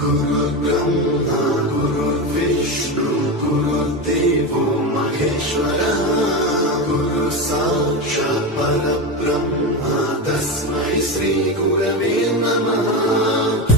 गुरुर्ब्रह्मा गुरुर्विष्णु गुरुर्देवो महेश्वरः गुरु साक्षात् परब्रह्म तस्मै श्री गुरवे नमः।